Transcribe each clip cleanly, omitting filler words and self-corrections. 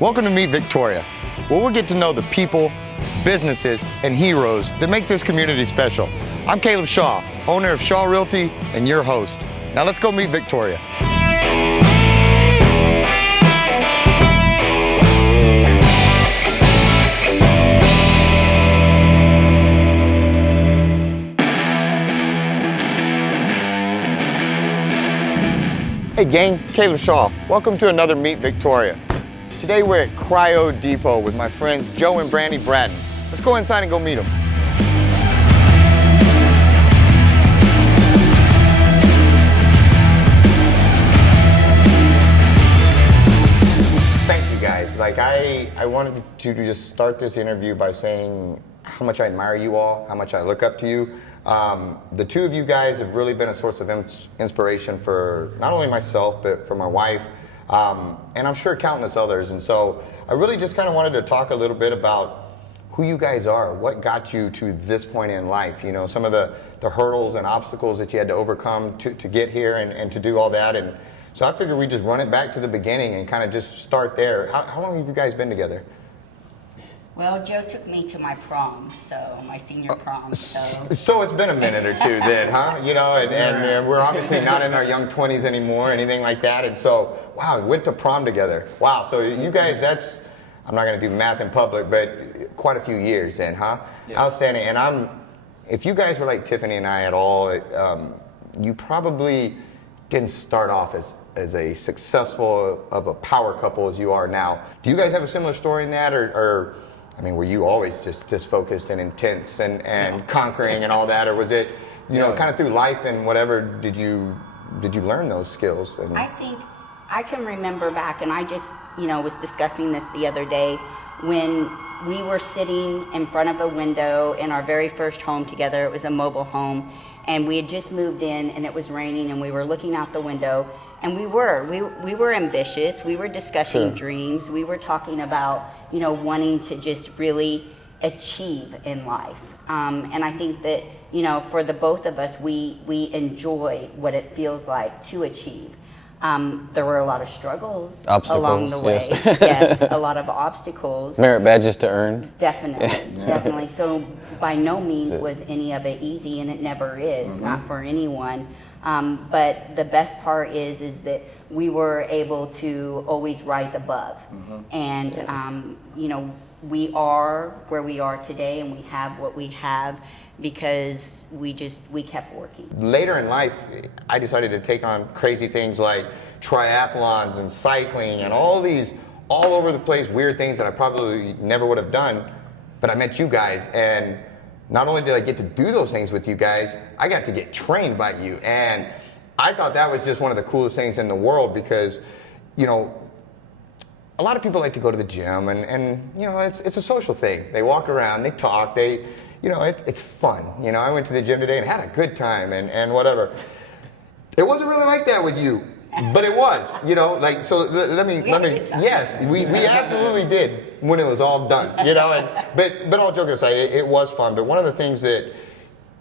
Welcome to Meet Victoria, where we'll get to know the people, businesses, and heroes that make this community special. I'm Caleb Shaw, owner of Shaw Realty and your host. Now let's go meet Victoria. Hey gang, Caleb Shaw. Welcome to another Meet Victoria. Today we're at Cryo Depot with my friends Joe and Brandee Bratton. Let's go inside and go meet them. Thank you guys. I wanted to just start this interview by saying how much I admire you all, how much I look up to you. The two of you guys have really been a source of inspiration for not only myself, but for my wife, and I'm sure countless others. And so I really just kind of wanted to talk a little bit about who you guys are, what got you to this point in life, you know, some of the hurdles and obstacles that you had to overcome to get here and to do all that. And so I figured we'd just run it back to the beginning and kind of just start there. How long have you guys been together? Well, Joe took me to my prom, my senior prom. So it's been a minute or two then, huh? You know, and we're obviously not in our young 20s anymore, anything like that. And so, wow, we went to prom together. Wow, so you guys, I'm not going to do math in public, but quite a few years then, huh? Yeah. Outstanding. And if you guys were like Tiffany and I at all, you probably didn't start off as a successful of a power couple as you are now. Do you guys have a similar story in that, or I mean, were you always just focused and intense and conquering and all that, or was it, you know, kind of through life and whatever, did you learn those skills? I think I can remember back, and I just, was discussing this the other day, when we were sitting in front of a window in our very first home together. It was a mobile home, and we had just moved in, and it was raining, and we were looking out the window, and we were ambitious. We were discussing dreams. We were talking about, wanting to just really achieve in life. And I think that, for the both of us, we enjoy what it feels like to achieve. There were a lot of struggles along the way. Yes. Yes, a lot of obstacles. Merit badges to earn. Definitely. So by no means was any of it easy, and it never is, not for anyone. But the best part is that we were able to always rise above. And, we are where we are today, and we have what we have because we kept working. Later in life, I decided to take on crazy things like triathlons and cycling and all these all over the place weird things that I probably never would have done. But I met you guys, and not only did I get to do those things with you guys, I got to get trained by you. And I thought that was just one of the coolest things in the world because, a lot of people like to go to the gym and it's a social thing. They walk around, they talk, it's fun. I went to the gym today and had a good time and whatever. It wasn't really like that with you, but it was, so let me, yes, we absolutely did when it was all done, but all joking aside, it was fun. But one of the things that,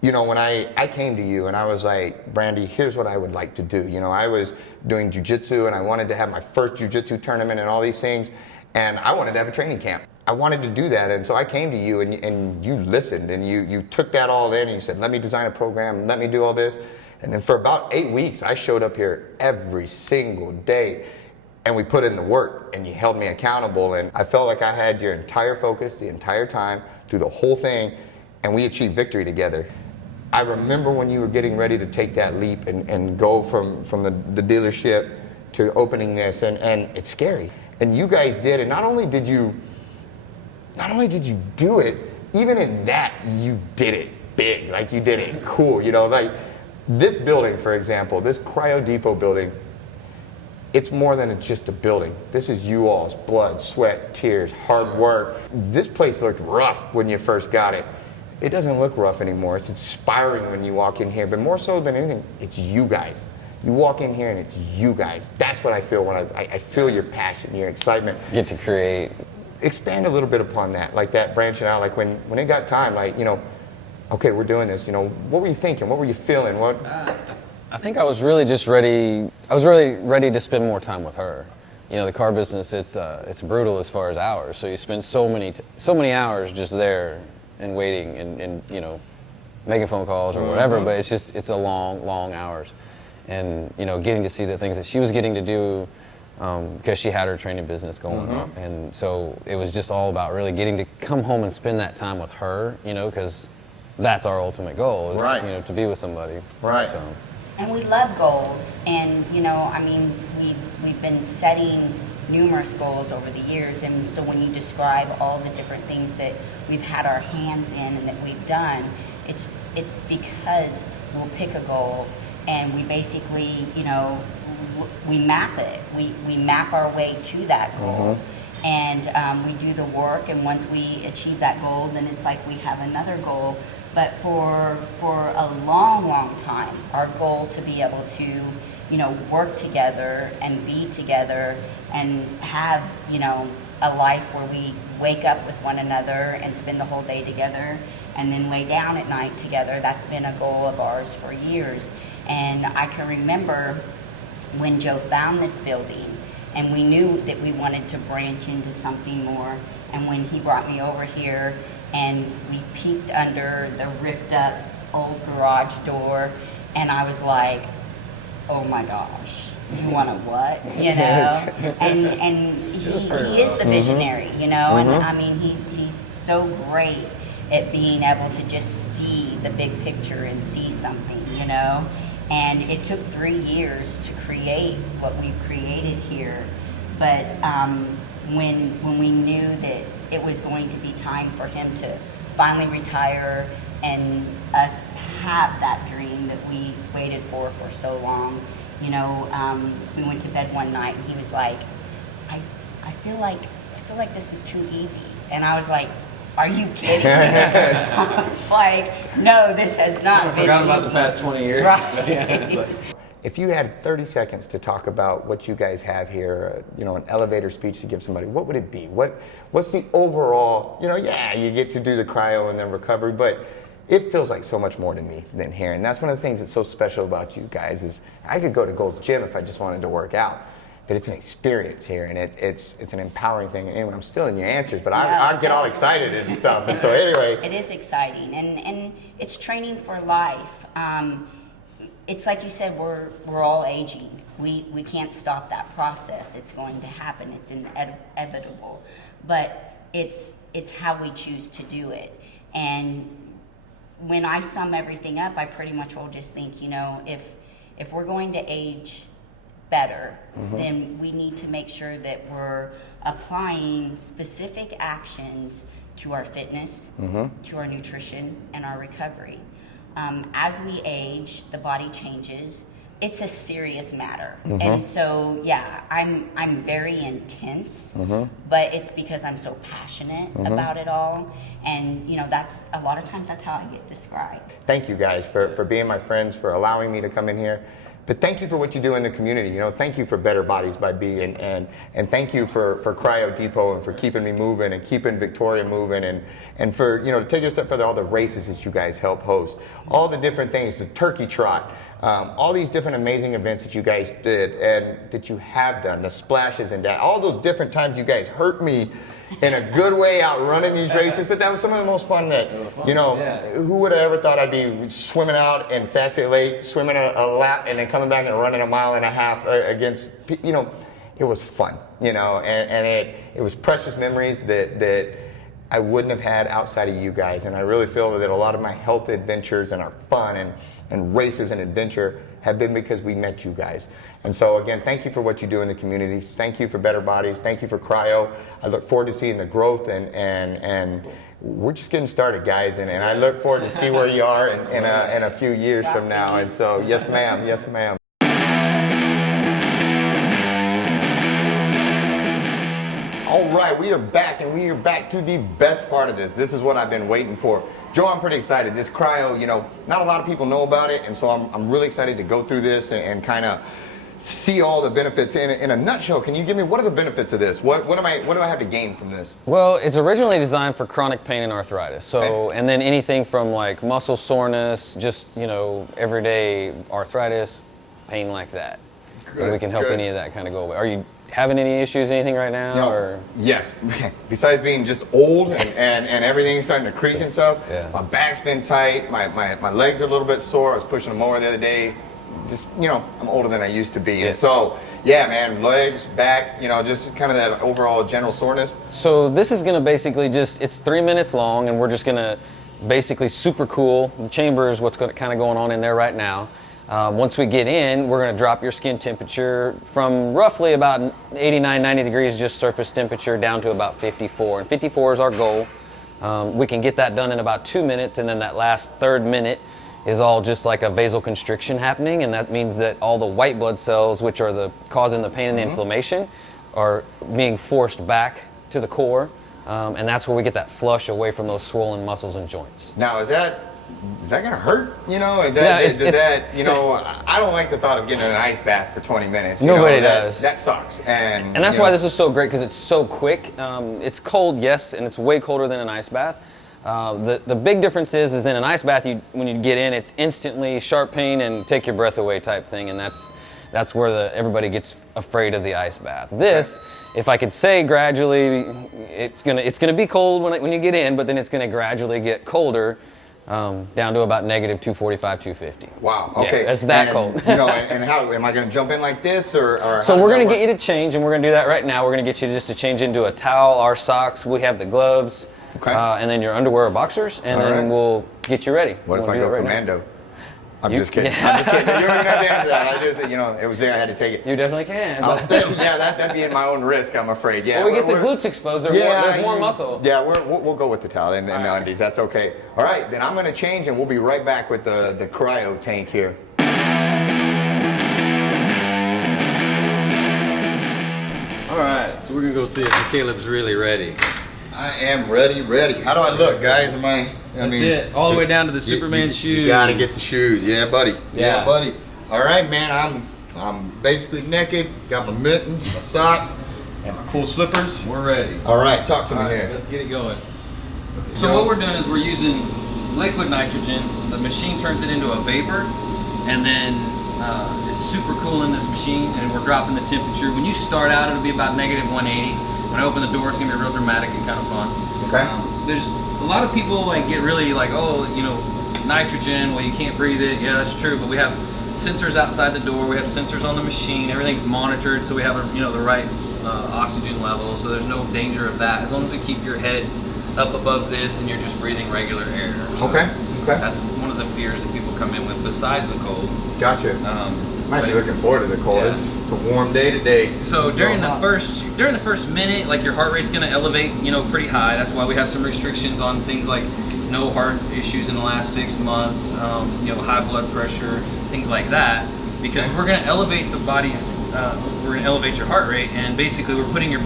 when I came to you and I was like, Brandee, here's what I would like to do. I was doing jiu-jitsu and I wanted to have my first jiu-jitsu tournament and all these things. And I wanted to have a training camp. I wanted to do that. And so I came to you and you listened and you took that all in and you said, let me design a program, let me do all this. And then for about 8 weeks, I showed up here every single day and we put in the work and you held me accountable. And I felt like I had your entire focus the entire time through the whole thing, and we achieved victory together. I remember when you were getting ready to take that leap and go from the dealership to opening this, and it's scary. And you guys did, and not only did you do it, even in that, you did it big, like you did it cool, like this building, for example, this Cryo Depot building, it's more than just a building. This is you all's blood, sweat, tears, hard work. This place looked rough when you first got it. It doesn't look rough anymore. It's inspiring when you walk in here, but more so than anything, it's you guys. You walk in here and it's you guys. That's what I feel when I feel your passion, your excitement. Get to create. Expand a little bit upon that, like that branching out, like when it got time, like, okay, we're doing this, what were you thinking? What were you feeling? I think I was really just ready. I was really ready to spend more time with her. you know, the car business, it's brutal as far as hours. So you spend so many hours just there and waiting and you know, making phone calls or whatever. But it's a long hours, and you know, getting to see the things that she was getting to do. Because she had her training business going on, and so it was just all about really getting to come home and spend that time with her, you know, because that's our ultimate goal, is you know, to be with somebody. Right. So. And we love goals, and you know, I mean, we've been setting numerous goals over the years, and so when you describe all the different things that we've had our hands in and that we've done, it's because we'll pick a goal and we basically, you know, we map it. We map our way to that goal, and we do the work. And once we achieve that goal, then it's like we have another goal. But for a long time, our goal to be able to, you know, work together and be together and have, you know, a life where we wake up with one another and spend the whole day together and then lay down at night together. That's been a goal of ours for years. And I can remember when Joe found this building, and we knew that we wanted to branch into something more, and when he brought me over here and we peeked under the ripped up old garage door, and I was like, oh my gosh, you want a what, you know? and he is the visionary, you know, and I mean, he's so great at being able to just see the big picture and see something, you know? And it took 3 years to create what we've created here. But when we knew that it was going to be time for him to finally retire and us have that dream that we waited for so long, you know, we went to bed one night and he was like, I feel like this was too easy. And I was like, are you kidding me? I was like, no, this has not been forgot about easy. the past 20 years. Right. Yeah, it's like, If you had 30 seconds to talk about what you guys have here, you know, an elevator speech to give somebody, what would it be? What's the overall, you know, yeah, you get to do the cryo and then recovery, but it feels like so much more to me than here. And that's one of the things that's so special about you guys is I could go to Gold's Gym if I just wanted to work out. But it's an experience here, and it's an empowering thing. And anyway, I'm still in your answers, but I get all excited and stuff. And so anyway, It is exciting, and it's training for life. It's like you said, we're all aging. We can't stop that process. It's going to happen. It's inevitable, but it's how we choose to do it. And when I sum everything up, I pretty much will just think, you know, if we're going to age better, then we need to make sure that we're applying specific actions to our fitness, to our nutrition, and our recovery. As we age, the body changes. It's a serious matter. And so, yeah, I'm very intense, but it's because I'm so passionate about it all. And, you know, that's a lot of times that's how I get described. thank you guys for being my friends, for allowing me to come in here. But thank you for what you do in the community. You know, thank you for Better Bodies by B, and thank you for Cryo Depot and for keeping me moving and keeping Victoria moving, and for, you know, to take it a step further, all the races that you guys help host, all the different things, the turkey trot, all these different amazing events that you guys did and that you have done, the splashes and that, all those different times you guys hurt me in a good way out running these races, but that was some of the most fun that, you know, who would have ever thought I'd be swimming out in Saxony Lake, swimming a lap and then coming back and running a mile and a half against, you know, it was fun, you know, and it was precious memories that I wouldn't have had outside of you guys. And I really feel that a lot of my health adventures and our fun and races and adventure have been because we met you guys. And so again, thank you for what you do in the communities. Thank you for Better Bodies. Thank you for Cryo. I look forward to seeing the growth, and we're just getting started, guys. And I look forward to see where you are in a few years from now. And so, yes, ma'am. Yes, ma'am. All right, we are back, and we are back to the best part of this. This is what I've been waiting for. Joe, I'm pretty excited. This cryo, you know, not a lot of people know about it, and so I'm really excited to go through this and kind of see all the benefits. In a nutshell, can you give me, what are the benefits of this? What do I have to gain from this? well, it's originally designed for chronic pain and arthritis. So, and then anything from like muscle soreness, just, you know, everyday arthritis, pain like that. Good, we can help good. any of that kind of go away. Are you having any issues, anything right now? No. Or Yes. Besides being just old and everything's starting to creak and stuff, Yeah. my back's been tight, my legs are a little bit sore. I was pushing them over the other day. Just, I'm older than I used to be. And Yes. so, yeah, man, legs, back, just kind of that overall general soreness. So this is gonna basically it's 3 minutes long, and we're just gonna basically super cool. The chamber is what's kind of going on in there right now. Once we get in, we're gonna drop your skin temperature from roughly about 89, 90 degrees, just surface temperature, down to about 54. And 54 is our goal. We can get that done in about 2 minutes, and then that last third minute is all just like a vasoconstriction happening, and that means that all the white blood cells, which are causing the pain and the inflammation, are being forced back to the core, and that's where we get that flush away from those swollen muscles and joints. Now, is that gonna hurt? I don't like the thought of getting in an ice bath for 20 minutes. Nobody does. That sucks. And that's why this is so great, because it's so quick. It's cold, yes, and it's way colder than an ice bath. The big difference is in an ice bath, when you get in, it's instantly sharp pain and take your breath away type thing, and that's where everybody gets afraid of the ice bath. This, if I could say gradually, it's gonna be cold when you get in, but then it's gonna gradually get colder, down to about negative 245, 250. Wow. Okay. Yeah, it's that cold. And how am I going to jump in like this, or so we're going to get you to change, and we're going to do that right now. We're going to get you just to change into a towel, our socks. We have the gloves, okay, and then your underwear or boxers, and then we'll get you ready. What if I go commando? I'm just kidding. Yeah. I'm just kidding. You don't even have to answer that. I just, it was there. I had to take it. You definitely can. That'd be at my own risk, I'm afraid. Yeah. Well, we get the glutes exposed. There's more muscle. Yeah, we'll go with the towel and the undies. That's okay. All right, then I'm going to change, and we'll be right back with the cryo tank here. All right, so we're gonna go see if Caleb's really ready. I am ready. How do I look, guys? That's it. All the way down to the Superman shoes. You gotta get the shoes, yeah, buddy. Yeah, buddy. All right, man. I'm basically naked. Got my mittens, my socks, and my cool slippers. We're ready. All right, talk to me All right, here. let's get it going. So what we're doing is we're using liquid nitrogen. The machine turns it into a vapor, and then it's super cool in this machine, and we're dropping the temperature. When you start out, it'll be about negative 180. When I open the door, it's gonna be real dramatic and kind of fun. Okay. There's a lot of people get really nitrogen. Well, you can't breathe it. Yeah, that's true. But we have sensors outside the door. We have sensors on the machine. Everything's monitored, so we have the right oxygen level. So there's no danger of that as long as we keep your head up above this and you're just breathing regular air. Okay. That's one of the fears that people come in with besides the cold. Gotcha. I'm actually looking forward to the cold. Yeah. It's a warm day today. So during the first minute, your heart rate's going to elevate, pretty high. That's why we have some restrictions on things like no heart issues in the last 6 months, high blood pressure, things like that. Because we're going to elevate the body's, we're going to elevate your heart rate, and basically we're putting your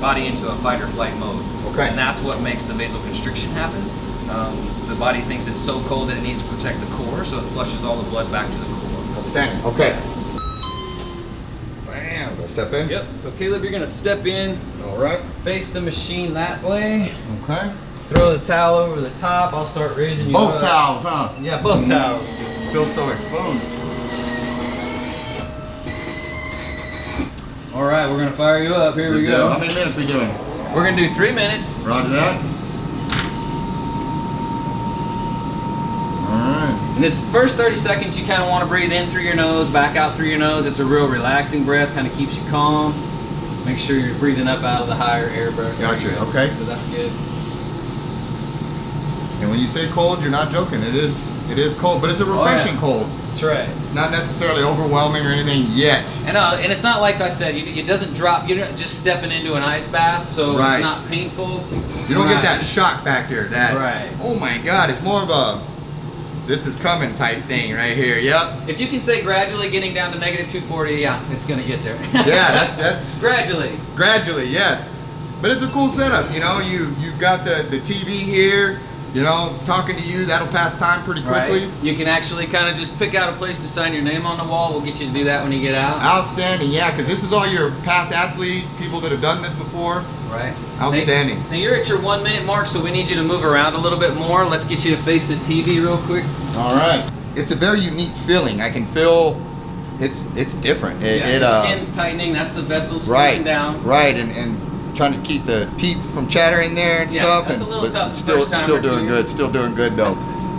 body into a fight or flight mode. Okay. And that's what makes the vasoconstriction happen. The body thinks it's so cold that it needs to protect the core, so it flushes all the blood back to the core. Outstanding. Okay. Bam. Do I step in? Yep. So Caleb, you're gonna step in. All right. Face the machine that way. Okay. Throw the towel over the top. I'll start raising you Both up. towels, huh? Yeah, both towels. Feel so exposed. All right, we're gonna fire you up. Here we go. How many minutes we doing? We're gonna do 3 minutes. Roger that. In this first 30 seconds, you kind of want to breathe in through your nose, back out through your nose. It's a real relaxing breath, kind of keeps you calm. Make sure you're breathing up out of the higher air breath. Gotcha, okay. So that's good. And when you say cold, you're not joking. It is cold, but it's a refreshing cold. That's right. Not necessarily overwhelming or anything yet. And it's not like I said, it doesn't drop. You're not just stepping into an ice bath, so Right. it's not painful. You don't get that shock factor. Right. Oh my God, it's more of a this is coming type thing right here. Yep. If you can say gradually getting down to negative 240, yeah, it's gonna get there. Yeah, that's Gradually. Gradually, yes. But it's a cool setup. You've got the TV here. Talking to you, that'll pass time pretty quickly. Right. You can actually kind of just pick out a place to sign your name on the wall. We'll get you to do that when you get out. Outstanding, yeah, because this is all your past athletes, people that have done this before. Right. Outstanding. Now you're at your 1 minute mark, so we need you to move around a little bit more. Let's get you to face the TV real quick. All right. It's a very unique feeling. I can feel, it's different. The skin's tightening. That's the vessel squeezing down. Right, and trying to keep the teeth from chattering there and stuff. That's a little tough. Still doing good. Still doing good though.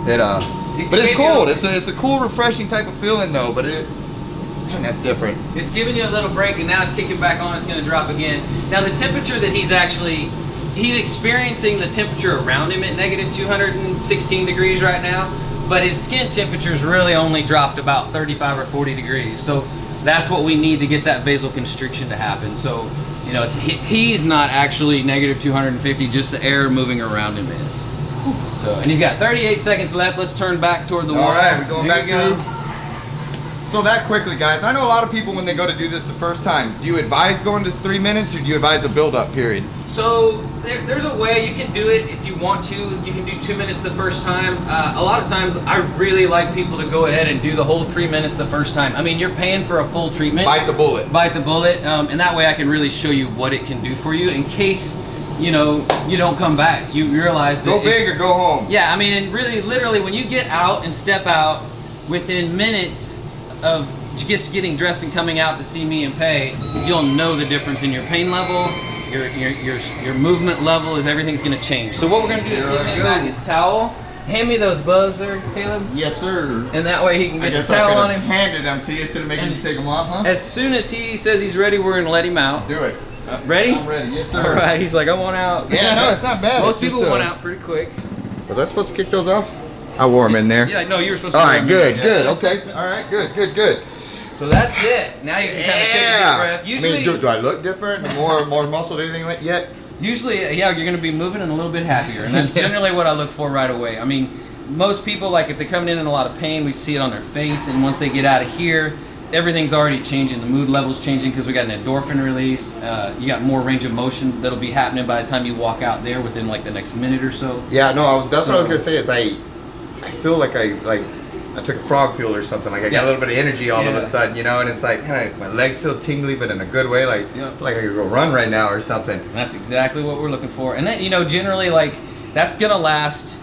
But it's cool. It's a cool, refreshing type of feeling though. But man, that's different. It's giving you a little break, and now it's kicking back on. It's going to drop again. Now the temperature that he's experiencing the temperature around him at negative 216 degrees right now, but his skin temperature's really only dropped about 35 or 40 degrees. So that's what we need to get that vasoconstriction to happen. So, you know, he's not actually negative 250, just the air moving around him is. So, and he's got 38 seconds left. Let's turn back toward the wall. All right, we're going back through. So that quickly, guys, I know a lot of people when they go to do this the first time, do you advise going to 3 minutes or do you advise a build-up period? So there's a way you can do it if you want to. You can do 2 minutes the first time. A lot of times I really like people to go ahead and do the whole 3 minutes the first time. I mean, you're paying for a full treatment. Bite the bullet. Bite the bullet, and that way I can really show you what it can do for you in case, you know, you don't come back. You realize that go big or go home. Yeah, I mean, and really, literally, when you get out and step out, within minutes of just getting dressed and coming out to see me and pay, you'll know the difference in your pain level, your movement level, everything's gonna change. So what we're gonna do is give him back his towel. Hand me those gloves there, Caleb. Yes, sir. And that way he can get the towel on him. Handed them to you instead of making you take them off, huh? As soon as he says he's ready, we're gonna let him out. Do it. Ready? I'm ready, yes, sir. All right, he's like, I want out. Yeah, no, it's not bad. Most people want out pretty quick. Was I supposed to kick those off? I wore them in there. Yeah, no, you were supposed to. All right, good, okay. All right, good. So that's it. Now you can kind of take a deep breath. Usually, I mean, do I look different? More muscle, anything like yet? Usually, yeah, you're going to be moving and a little bit happier, and that's generally what I look for right away. I mean, most people, like if they're coming in a lot of pain, we see it on their face, and once they get out of here, everything's already changing. The mood level's changing because we got an endorphin release. You got more range of motion that'll be happening by the time you walk out there within like the next minute or so. Yeah, no, that's what I was gonna say. Is I feel like I took a frog fuel or something. Like I got a little bit of energy all of a sudden, you know, and it's like my legs feel tingly, but in a good way. Like I feel like I could go run right now or something. That's exactly what we're looking for. And then, you know, generally like that's gonna last.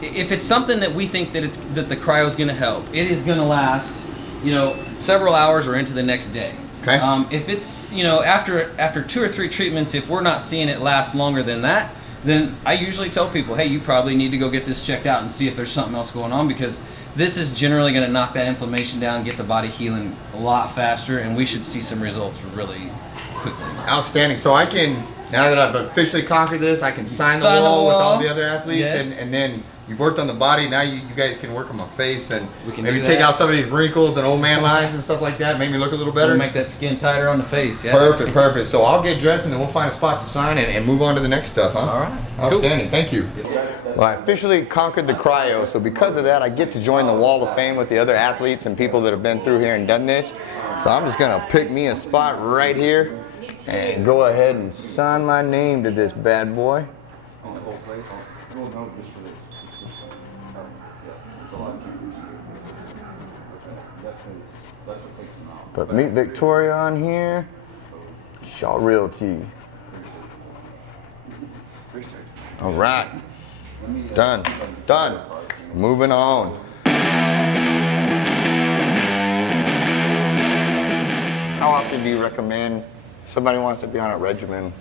If it's something that we think that the cryo is gonna help, it is gonna last, you know, several hours or into the next day. Okay. If it's, you know, after 2 or 3 treatments, if we're not seeing it last longer than that, then I usually tell people, hey, you probably need to go get this checked out and see if there's something else going on, because this is generally going to knock that inflammation down, get the body healing a lot faster, and we should see some results really quickly. Outstanding. So I can, now that I've officially conquered this, I can sign the wall with all the other athletes, and then you've worked on the body. Now you guys can work on my face and we can maybe take out some of these wrinkles and old man lines and stuff like that. Make me look a little better. We'll make that skin tighter on the face. Yeah. Perfect. So I'll get dressed and then we'll find a spot to sign and move on to the next stuff, huh? All right. Outstanding. Thank you. Well, I officially conquered the cryo, so because of that, I get to join the Wall of Fame with the other athletes and people that have been through here and done this. So I'm just gonna pick me a spot right here and go ahead and sign my name to this bad boy. But meet Victoria on here. Shaw Realty. All right. Done. Moving on. How often do you recommend, if somebody wants to be on a regimen,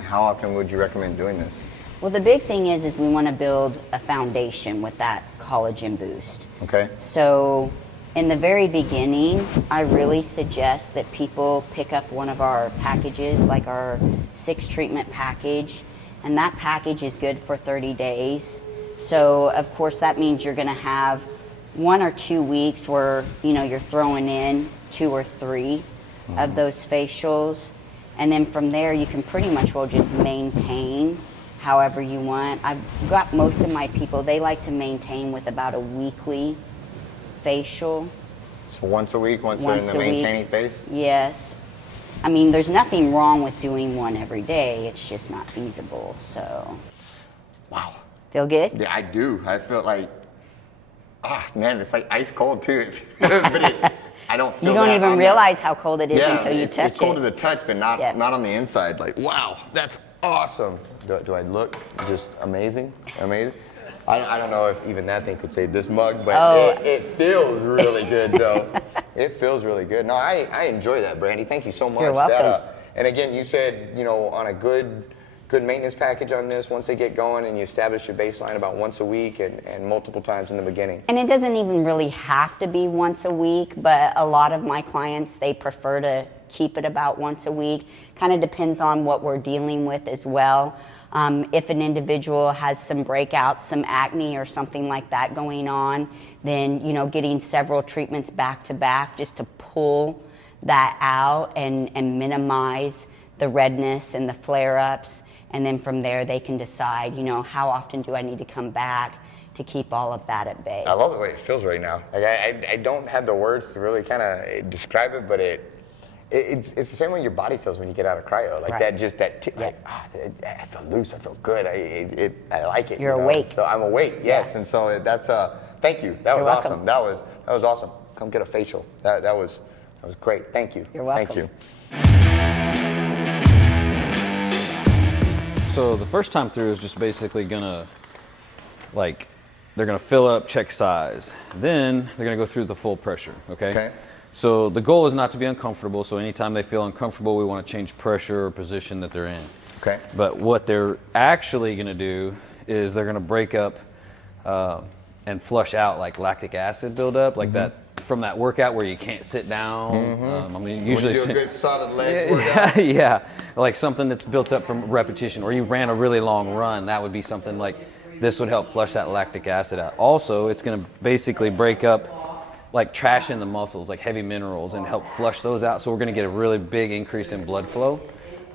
how often would you recommend doing this? Well, the big thing is we want to build a foundation with that collagen boost. Okay. So in the very beginning, I really suggest that people pick up one of our packages, like our 6 treatment package, and that package is good for 30 days. So of course that means you're gonna have 1 or 2 weeks where, you know, you're throwing in 2 or 3 of those facials. And then from there you can pretty much just maintain however you want. I've got most of my people, they like to maintain with about a weekly facial. So once a week, once they're in the maintaining phase? Yes. I mean, there's nothing wrong with doing one every day. It's just not feasible, so. Wow. Feel good? Yeah, I do. I feel like, man, it's like ice cold too. But I don't feel you don't that even on realize how cold it is until you touch it. It's cold to the touch, but not on the inside. Like, wow, that's awesome. Do I look just amazing? I don't know if even that thing could save this mug, but it feels really good though. It feels really good. No, I enjoy that, Brandee. Thank you so much. You're welcome. And again, you said, on a good maintenance package on this, once they get going and you establish your baseline about once a week and multiple times in the beginning. And it doesn't even really have to be once a week, but a lot of my clients, they prefer to keep it about once a week. Kind of depends on what we're dealing with as well. If an individual has some breakouts, some acne or something like that going on, then, getting several treatments back to back just to pull that out and minimize the redness and the flare-ups. And then from there, they can decide, how often do I need to come back to keep all of that at bay. I love the way it feels right now. Like I don't have the words to really kind of describe it, but it's the same way your body feels when you get out of cryo. Like Right. I feel loose. I feel good. I like it. You're awake. So I'm awake. Yes, and so that's thank you. That was You're awesome. welcome. That was awesome. Come get a facial. That was great. Thank you. You're welcome. Thank you. So the first time through is just basically gonna, they're gonna fill up, check size. Then they're gonna go through the full pressure, okay? So the goal is not to be uncomfortable, so anytime they feel uncomfortable, we wanna change pressure or position that they're in. Okay. But what they're actually gonna do is they're gonna break up and flush out like lactic acid buildup, like that from that workout where you can't sit down. Usually when you do a good solid legs workout. yeah, like something that's built up from repetition, or you ran a really long run, that would be something like this would help flush that lactic acid out. Also, it's going to basically break up like trash in the muscles, like heavy minerals, and help flush those out. So we're going to get a really big increase in blood flow.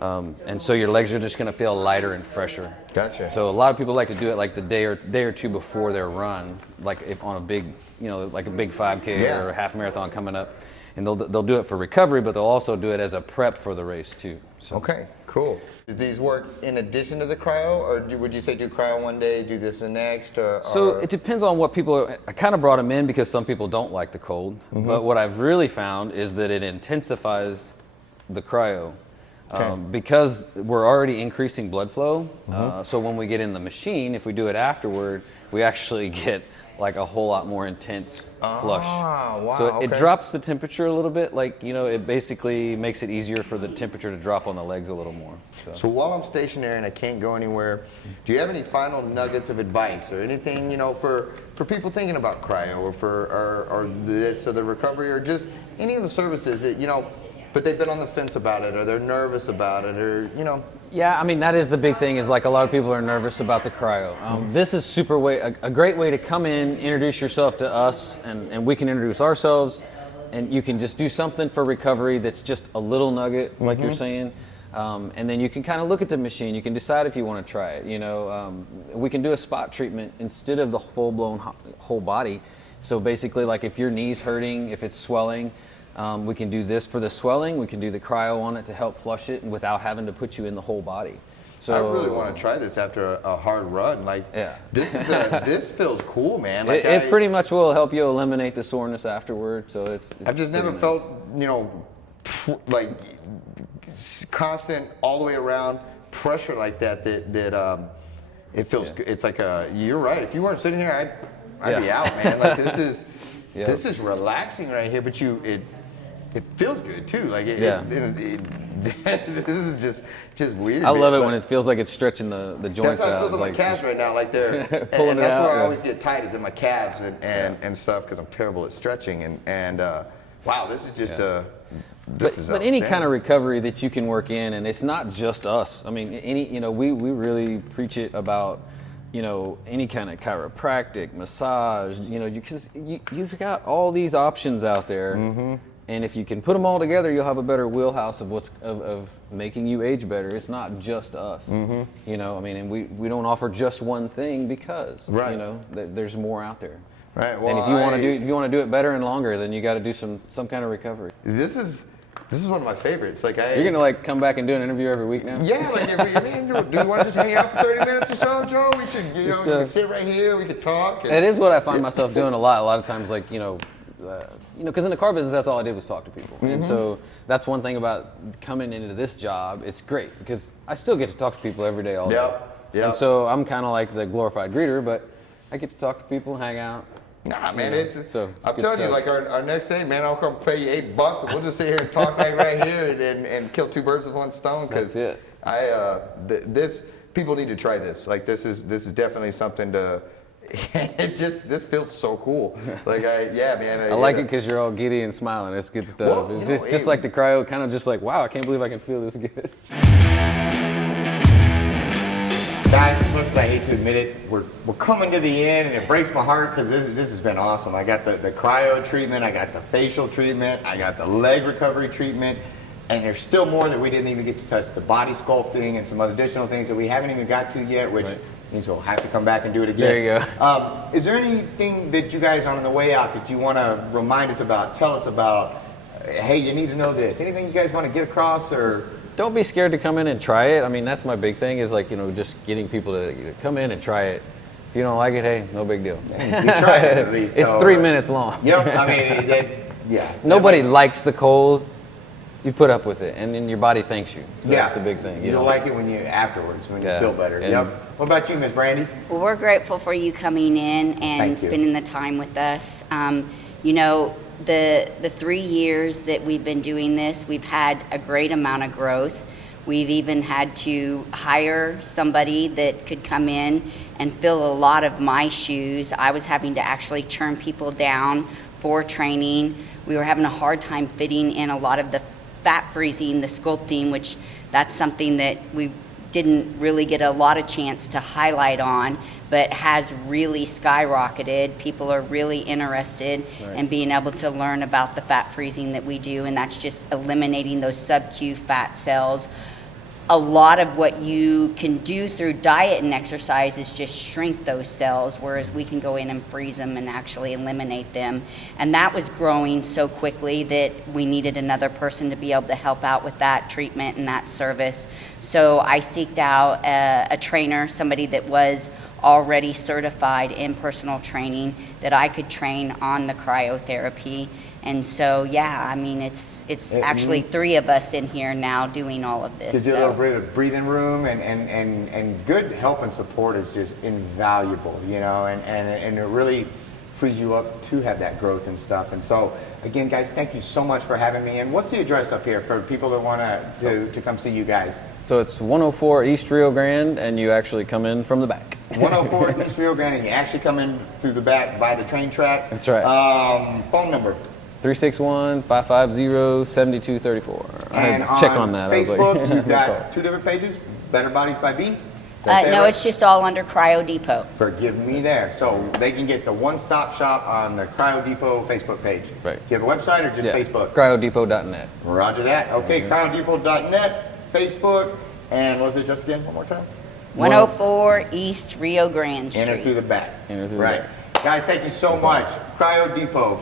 And so your legs are just going to feel lighter and fresher. Gotcha. So a lot of people like to do it like the day or two before their run, like if on a big, like a big 5K or a half marathon coming up, and they'll do it for recovery, but they'll also do it as a prep for the race too. So. Okay, cool. Do these work in addition to the cryo, or would you say do cryo one day, do this the next? So it depends on what people are. I kind of brought them in because some people don't like the cold, but what I've really found is that it intensifies the cryo. Because we're already increasing blood flow, so when we get in the machine, if we do it afterward, we actually get like a whole lot more intense flush. Wow, So it drops the temperature a little bit, it basically makes it easier for the temperature to drop on the legs a little more. So while I'm stationary and I can't go anywhere, do you have any final nuggets of advice or anything, for people thinking about cryo or this or the recovery or just any of the services that, but they've been on the fence about it, or they're nervous about it, or Yeah, I mean, that is the big thing, is like a lot of people are nervous about the cryo. This is a great way to come in, introduce yourself to us, and we can introduce ourselves, and you can just do something for recovery that's just a little nugget, like you're saying, and then you can kind of look at the machine. You can decide if you want to try it. We can do a spot treatment instead of the full-blown whole body. So basically, like if your knee's hurting, if it's swelling, we can do this for the swelling. We can do the cryo on it to help flush it, and without having to put you in the whole body. So I really want to try this after a hard run. This feels cool, man. It pretty much will help you eliminate the soreness afterward. So it's I've just never felt like constant all the way around pressure like that. That it feels good. It's like you're right. If you weren't sitting here, I'd be out, man. Like this is relaxing right here, but it feels good too. Like this is just weird. I love it when it feels like it's stretching the joints that's how out. it feels in my calves right now, like they're pulling and it that's out, where I always get tight, is in my calves and stuff, because I'm terrible at stretching and wow, this is just But any kind of recovery that you can work in, and it's not just us. I mean, we really preach it about. Any kind of chiropractic, massage, because you've got all these options out there, and if you can put them all together, you'll have a better wheelhouse of making you age better. It's not just us, and we don't offer just one thing because, there's more out there. Right. Well, and if you want to do it better and longer, then you got to do some kind of recovery. This is one of my favorites. Like You're gonna come back and do an interview every week now? Yeah, like do you want to just hang out for 30 minutes or so, Joe? We should, we can sit right here. We could talk. It is what I find myself doing a lot of times, because in the car business, that's all I did was talk to people, and so that's one thing about coming into this job. It's great because I still get to talk to people every day, all day. Yep. And so I'm kind of like the glorified greeter, but I get to talk to people, hang out. Nah, man, You know, it's so I'm good telling you, stuff. like our next day, man, I'll come pay you $8 and we'll just sit here and talk right here and kill two birds with one stone. Because That's it. this people need to try this. Like this is definitely something to. This feels so cool. Like man. I like it because you're all giddy and smiling. It's good stuff. Well, It's you know, just like the cryo, kind of just like, wow, I can't believe I can feel this good. Guys, as much as I hate to admit it, we're coming to the end, and it breaks my heart because this has been awesome. I got the cryo treatment, I got the facial treatment, I got the leg recovery treatment, and there's still more that we didn't even get to touch. The body sculpting and some other additional things that we haven't even got to yet, which means we'll have to come back and do it again. There you go. Is there anything that you guys on the way out that you want to remind us about, tell us about? Hey, you need to know this. Anything you guys want to get across or? Don't be scared to come in and try it. I mean, that's my big thing is like, just getting people to come in and try it. If you don't like it, hey, no big deal. You tried it at least. It's 3 minutes long. Yep, I mean, yeah. Nobody likes the cold. You put up with it, and then your body thanks you. So Yeah. that's the big thing. You don't like it when you afterwards, when you feel better. And- Yep. What about you, Miss Brandee? Well, we're grateful for you coming in and Thank you. spending the time with us. The 3 years that we've been doing this, we've had a great amount of growth. We've even had to hire somebody that could come in and fill a lot of my shoes. I was having to actually turn people down for training. We were having a hard time fitting in a lot of the fat freezing, the sculpting, which that's something that we didn't really get a lot of chance to highlight on, but has really skyrocketed. People are really interested in being able to learn about the fat freezing that we do, and that's just eliminating those sub-Q fat cells. A lot of what you can do through diet and exercise is just shrink those cells, whereas we can go in and freeze them and actually eliminate them. And that was growing so quickly that we needed another person to be able to help out with that treatment and that service. So I seeked out a trainer, somebody that was already certified in personal training, that I could train on the cryotherapy. And so, I mean, it's actually 3 of us in here now doing all of this. Gives you a little bit of breathing room, and good help and support is just invaluable, and it really frees you up to have that growth and stuff. And so, again, guys, thank you so much for having me. And what's the address up here for people that want to come see you guys? So it's 104 East Rio Grande, and you actually come in from the back. 104 East Rio Grande, and you actually come in through the back by the train tracks. That's right. Phone number. 361-550-7234. And check on that. Facebook, you've got 2 different pages, Better Bodies by B. No, it's just all under Cryo Depot. Forgive me there. So they can get the one-stop shop on the Cryo Depot Facebook page. Right. Do you have a website or just Facebook? Cryodepot.net. Roger that. Okay, cryodepot.net, Facebook, and what was it just again? One more time. 104 East Rio Grande Street. Enter through the back. Enter through the right. back. Guys, thank you so much. Cryo Depot.